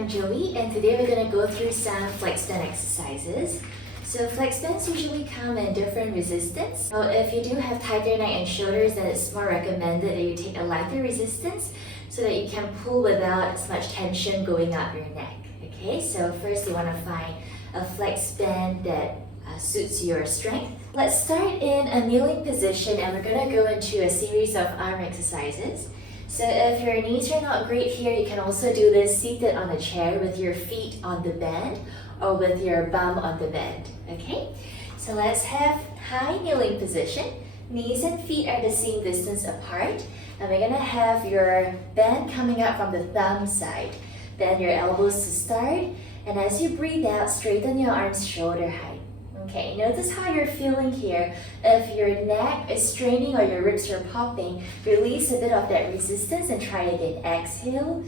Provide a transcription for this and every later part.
I'm Joey, and today we're going to go through some Flexband exercises. So Flexbands usually come in different resistance. So if you do have tighter neck and shoulders, then it's more recommended that you take a lighter resistance so that you can pull without as much tension going up your neck. Okay, so first you want to find a Flexband that suits your strength. Let's start in a kneeling position, and we're going to go into a series of arm exercises. So if your knees are not great here, you can also do this seated on a chair with your feet on the bend or with your bum on the bend, okay? So let's have high kneeling position. Knees and feet are the same distance apart. And we're gonna have your bend coming up from the thumb side. Bend your elbows to start. And as you breathe out, straighten your arms shoulder height. Okay, notice how you're feeling here. If your neck is straining or your ribs are popping, release a bit of that resistance and try again. Exhale.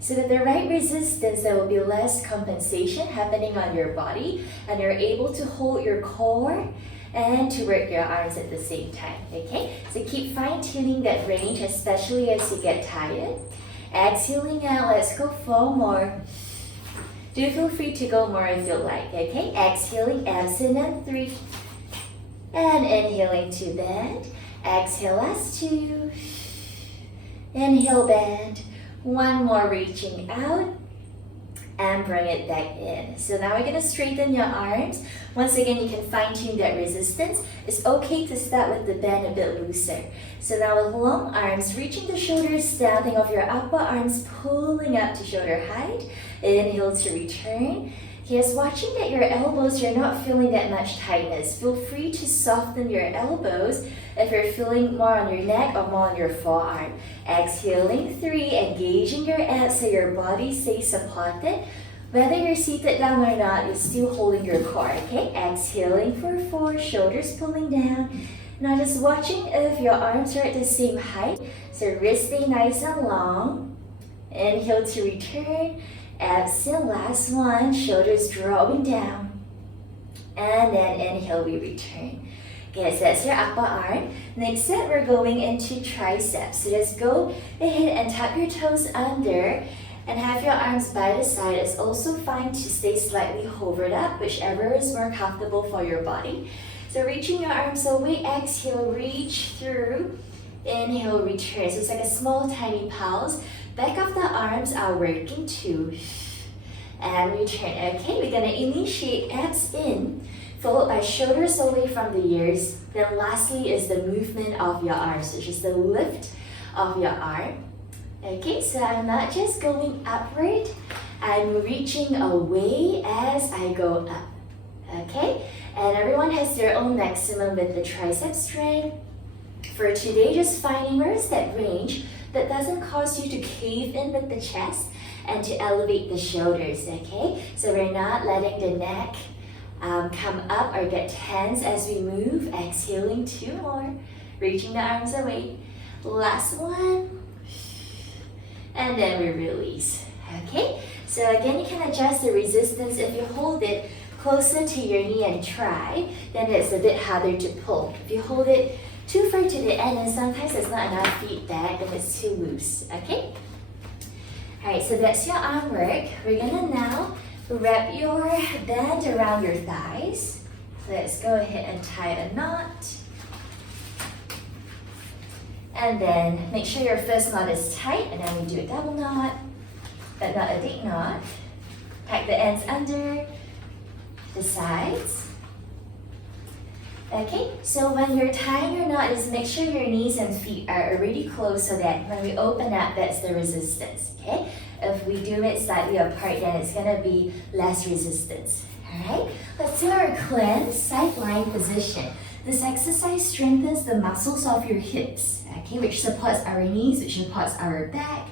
So with the right resistance, there will be less compensation happening on your body, and you're able to hold your core and to work your arms at the same time, okay? So keep fine-tuning that range, especially as you get tired. Exhaling out, let's go 4 more. Do feel free to go more if you like, okay? Exhaling, absent and 3. And inhaling to bend. Exhale, last 2. Inhale, bend. 1 more, reaching out. And bring it back in. So now we're gonna straighten your arms. Once again, you can fine tune that resistance. It's okay to start with the bend a bit looser. So now with long arms, reaching the shoulders down, think of your upper arms pulling up to shoulder height. Inhale to return. Yes, watching that your elbows, you're not feeling that much tightness. Feel free to soften your elbows if you're feeling more on your neck or more on your forearm. Exhaling, 3, engaging your abs so your body stays supported. Whether you're seated down or not, you're still holding your core, okay? Exhaling for 4, shoulders pulling down. Now just watching if your arms are at the same height. So wrists stay nice and long. Inhale to return. Absent, last 1, shoulders drawing down. And then inhale, we return. Okay, so that's your upper arm. Next set, we're going into triceps. So just go ahead and tap your toes under and have your arms by the side. It's also fine to stay slightly hovered up, whichever is more comfortable for your body. So reaching your arms away, exhale, reach through. Inhale, return. So it's like a small, tiny pulse. Back of the arms are working too. And return. Okay, we're gonna initiate abs in, followed by shoulders away from the ears. Then lastly is the movement of your arms, which is the lift of your arm. Okay, so I'm not just going upward, I'm reaching away as I go up. Okay, and everyone has their own maximum with the tricep strength. For today, just finding where is that range that doesn't cause you to cave in with the chest and to elevate the shoulders, okay? So we're not letting the neck come up or get tense as we move. Exhaling, 2 more. Reaching the arms away. Last 1. And then we release, okay? So again, you can adjust the resistance. If you hold it closer to your knee and try, then it's a bit harder to pull. If you hold it too far to the end, and sometimes there's not enough feedback and it's too loose, okay? Alright, so that's your arm work. We're gonna now wrap your band around your thighs. So let's go ahead and tie a knot. And then make sure your first knot is tight, and then we do a double knot, but not a deep knot. Pack the ends under the sides. Okay, so when you're tying your knot, just make sure your knees and feet are already close so that when we open up, that's the resistance, okay? If we do it slightly apart, then it's gonna be less resistance, all right? Let's do our cleanse side lying position. This exercise strengthens the muscles of your hips, okay, which supports our knees, which supports our back.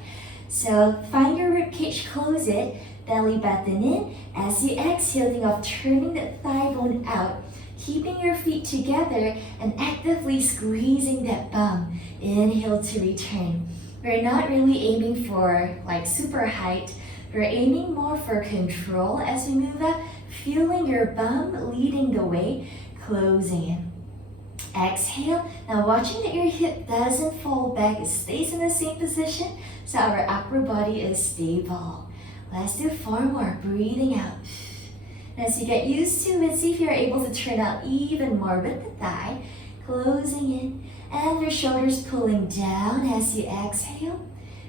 So find your rib cage, close it, belly button in. As you exhale, think of turning the thigh bone out, keeping your feet together and actively squeezing that bum. Inhale to return. We're not really aiming for like super height. We're aiming more for control as we move up, feeling your bum leading the way, closing it. Exhale. Now watching that your hip doesn't fall back, it stays in the same position so our upper body is stable. Let's do 4 more, breathing out. As you get used to it, see if you're able to turn out even more with the thigh, closing in, and your shoulders pulling down as you exhale.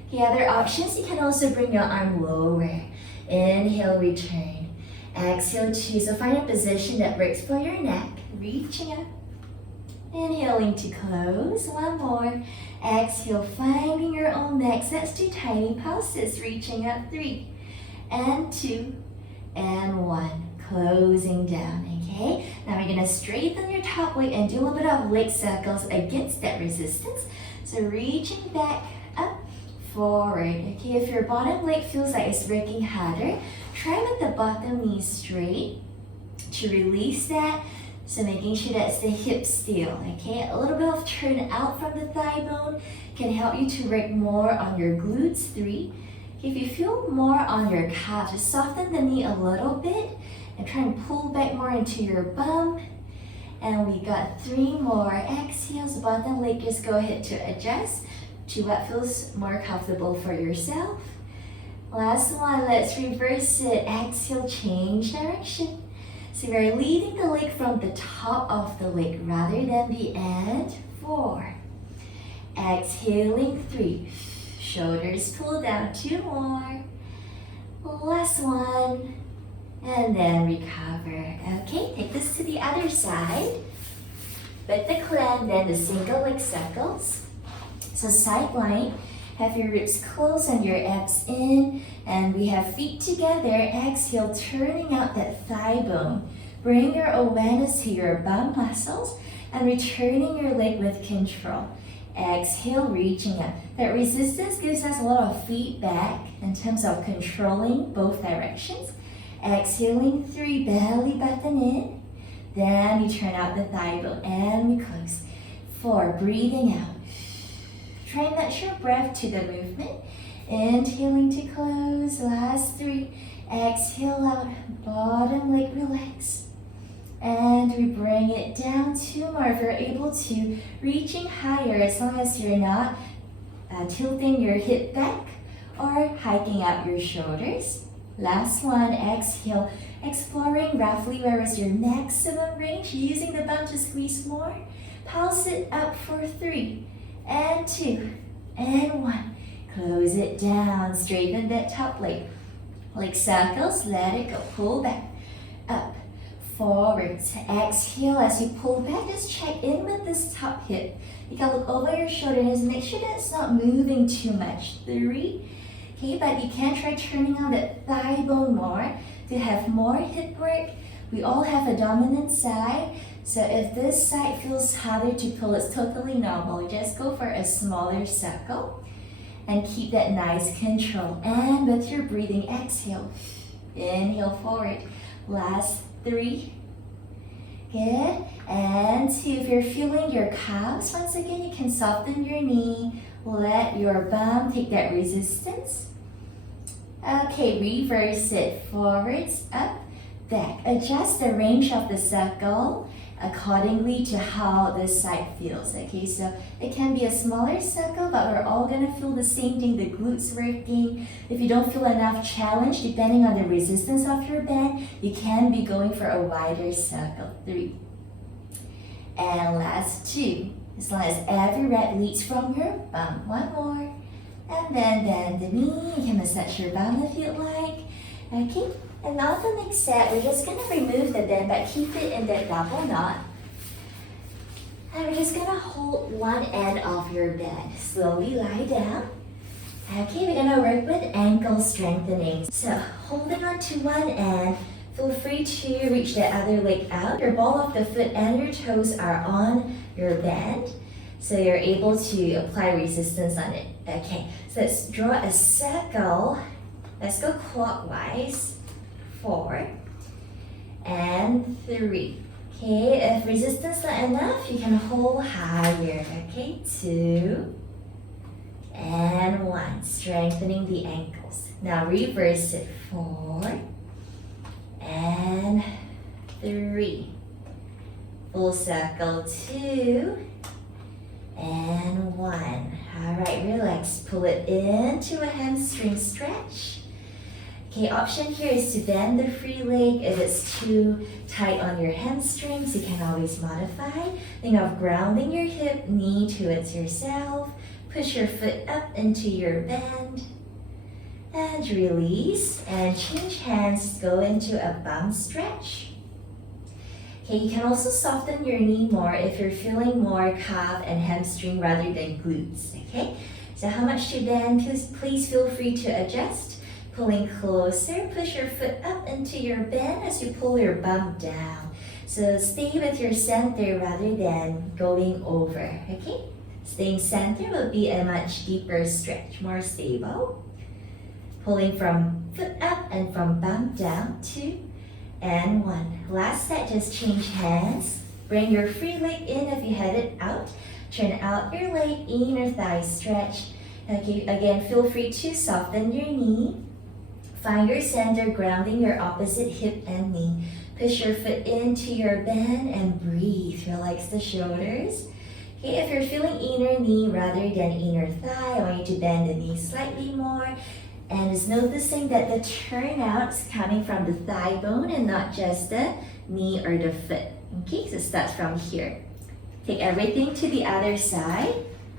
Okay, other options, you can also bring your arm lower. Inhale, return. Exhale, two. So find a position that works for your neck, reaching up. Inhaling to close, 1 more. Exhale, finding your own neck. Let's do tiny pulses, reaching up, 3, and 2, and 1. Closing down, okay? Now we're gonna straighten your top leg and do a little bit of leg circles against that resistance. So reaching back, up, forward, okay? If your bottom leg feels like it's working harder, try with the bottom knee straight to release that. So making sure that's the hip still, okay? A little bit of turn out from the thigh bone can help you to work more on your glutes, 3. If you feel more on your calf, just soften the knee a little bit and try and pull back more into your bum. And we got 3 more exhales. Bottom leg, just go ahead to adjust to what feels more comfortable for yourself. Last one, let's reverse it. Exhale, change direction. So we're leading the leg from the top of the leg rather than the end. 4. Exhaling, 3. Shoulders pull down, 2 more. Last one. And then recover. Okay, take this to the other side. With the clamp, then the single leg circles. So side plank, have your ribs closed and your abs in. And we have feet together. Exhale, turning out that thigh bone. Bring your awareness to your bum muscles and returning your leg with control. Exhale, reaching up. That resistance gives us a lot of feedback in terms of controlling both directions. Exhaling, 3, belly button in. Then we turn out the thigh bone and we close. 4, breathing out. Try and match your breath to the movement. Inhaling to close. Last 3. Exhale out. Bottom leg relax. And we bring it down 2 more. If you're able to, reaching higher as long as you're not tilting your hip back or hiking up your shoulders. Last one, exhale, exploring roughly where is your maximum range, using the bum to squeeze more. Pulse it up for 3, and 2, and 1. Close it down, straighten that top leg. Leg circles, let it go, pull back, up, forwards. Exhale as you pull back, just check in with this top hip. You can look over your shoulder and just make sure that it's not moving too much. 3, okay, but you can try turning on that thigh bone more to have more hip work. We all have a dominant side, so if this side feels harder to pull, it's totally normal. Just go for a smaller circle and keep that nice control. And with your breathing, exhale, inhale forward. Last 3, good, and 2. If you're feeling your calves, once again, you can soften your knee, let your bum take that resistance. Okay, reverse it, forwards, up, back. Adjust the range of the circle accordingly to how this side feels, okay? So it can be a smaller circle, but we're all gonna feel the same thing, the glutes working. If you don't feel enough challenge, depending on the resistance of your band, you can be going for a wider circle. 3. And last 2. As long as every rep leads from your bum. 1 more. And then bend the knee. You can massage your bum if you'd like. Okay, and now the next set, we're just gonna remove the band, but keep it in that double knot. And we're just gonna hold one end of your band. Slowly lie down. Okay, we're gonna work with ankle strengthening. So, holding on to one end, feel free to reach the other leg out. Your ball of the foot and your toes are on your band, so you're able to apply resistance on it. Okay, so let's draw a circle. Let's go clockwise. 4 and 3. Okay, if resistance not enough, you can hold higher. Okay, 2 and 1. Strengthening the ankles. Now reverse it. 4 and 3. Full circle. 2 and 1. All right, relax. Pull it into a hamstring stretch. Okay, option here is to bend the free leg. If it's too tight on your hamstrings, you can always modify. Think of grounding your hip, knee towards yourself. Push your foot up into your bend. And release. And change hands, go into a bum stretch. Okay, you can also soften your knee more if you're feeling more calf and hamstring rather than glutes. Okay, so how much to bend? Please feel free to adjust. Pulling closer, push your foot up into your bend as you pull your bum down. So stay with your center rather than going over, okay? Staying center will be a much deeper stretch, more stable. Pulling from foot up and from bum down, 2 and 1. Last set, just change hands. Bring your free leg in if you head it out. Turn out your leg, inner thigh stretch. Okay, again, feel free to soften your knee. Find your center, grounding your opposite hip and knee. Push your foot into your bend and breathe. Relax the shoulders. Okay, if you're feeling inner knee rather than inner thigh, I want you to bend the knee slightly more. And just noticing that the turnout's coming from the thigh bone and not just the knee or the foot. Okay, so start from here. Take everything to the other side.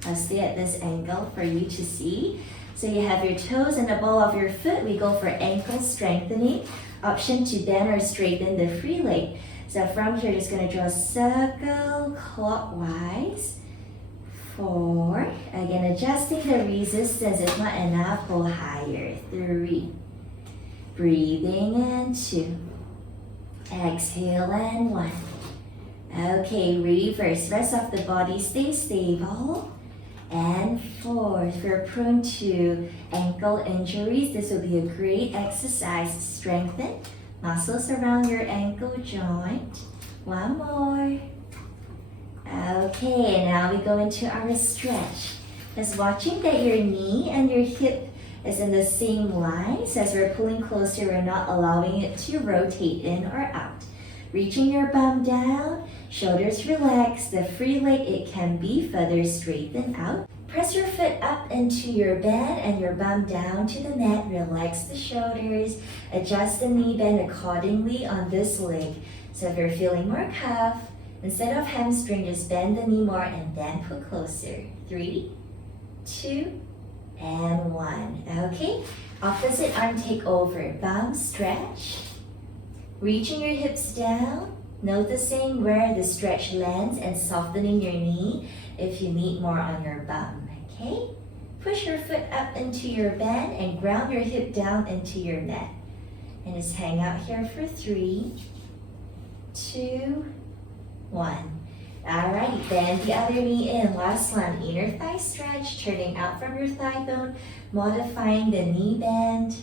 I'll stay at this angle for you to see. So you have your toes and the ball of your foot. We go for ankle strengthening. Option to bend or straighten the free leg. So from here, just going to draw a circle clockwise. 4. Again, adjusting the resistance. If not enough, go higher. 3. Breathing and 2. Exhale and 1. Okay, reverse. Rest of the body, stay stable. And 4. If you're prone to ankle injuries, this will be a great exercise to strengthen muscles around your ankle joint. 1 more. Okay, now we go into our stretch. Just watching that your knee and your hip is in the same line. So as we're pulling closer, we're not allowing it to rotate in or out. Reaching your bum down, shoulders relax. The free leg, it can be further straightened out. Press your foot up into your bend and your bum down to the mat. Relax the shoulders. Adjust the knee bend accordingly on this leg. So if you're feeling more calf, instead of hamstring, just bend the knee more and then pull closer. 3, 2, and 1. Okay, opposite arm take over. Bum stretch. Reaching your hips down, noticing where the stretch lands and softening your knee if you need more on your bum, okay? Push your foot up into your bend and ground your hip down into your mat. And just hang out here for 3, 2, 1. Alright, bend the other knee in. Last one, inner thigh stretch, turning out from your thigh bone, modifying the knee bend.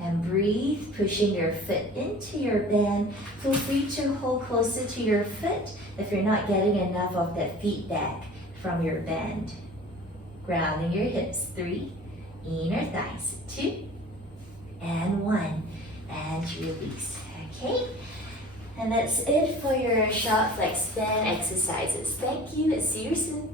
And breathe, pushing your foot into your bend. Feel free to hold closer to your foot if you're not getting enough of that feedback from your bend. Grounding your hips. 3, inner thighs. 2, and 1. And release. Okay? And that's it for your short flex band exercises. Thank you. See you soon.